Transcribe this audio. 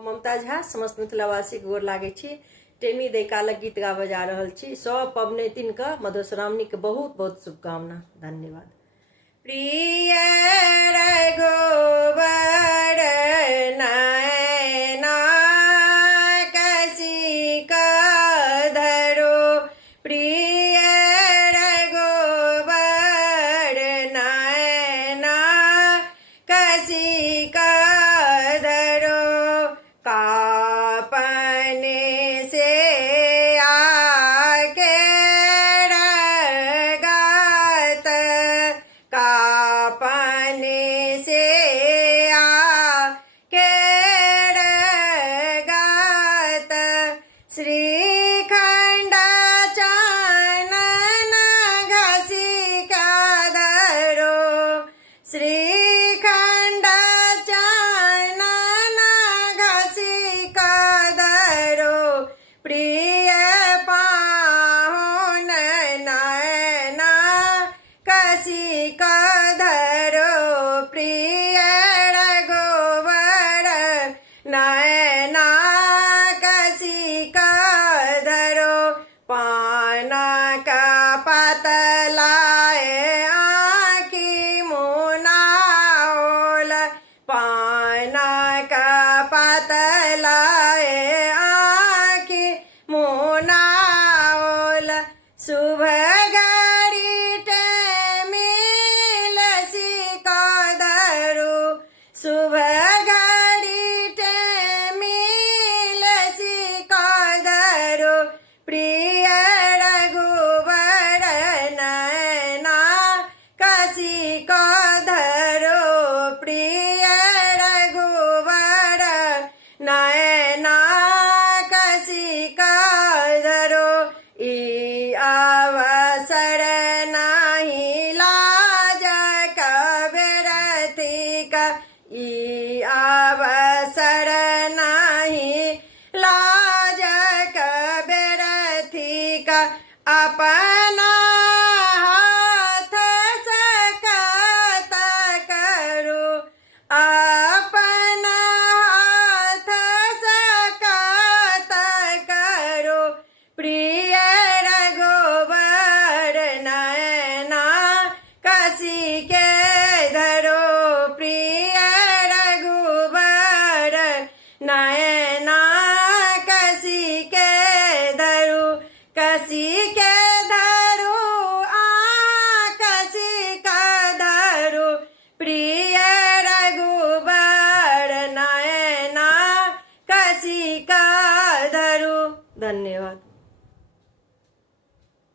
ममता झा समस्त मिथिलावासी के गोर लागे छी। टेमी दे कालक गीत गाबे जा रहल छी। सब पबनैतिन के मधुश्रावणी के बहुत बहुत शुभकामना। धन्यवाद। प्रिय रघुवर नयना कसी का धरो, प्रिय रघुवर नयना कसी का धरो, कापने से आके रगात, कापने से आके रगात, श्रीखंड चानन घसी का धरो, श्रीखंड चानन घसी का धरो, प्रिय पाहुन नयना कसी का धरो, प्रिय रघुवर नयना कसी का धरो, पाना का पतलाए आँखी मुनाओल, पाना का पतलाए आँखी मुनाओल, शुभ घड़ी टेमिल सिका धरो, शुभ घड़ी टेमिल सिका धरो, प्रिय रघुवर नयना कसी का धरो, प्रिय रघुवर नयना कसी का धरो, ई अवसर नाही लाज कबरती का, ई अवसर नाही लाज कबरती का, अपना हाथ सकत करो, अपना हाथ सकत करो, प्रिय रघुवर नयना कसी के धरो, प्रिय रघुवर नयना कसी के धरो, कसी के धरो कसी का धरो, प्रिय रघुवर नयना कसी का धरो। धन्यवाद।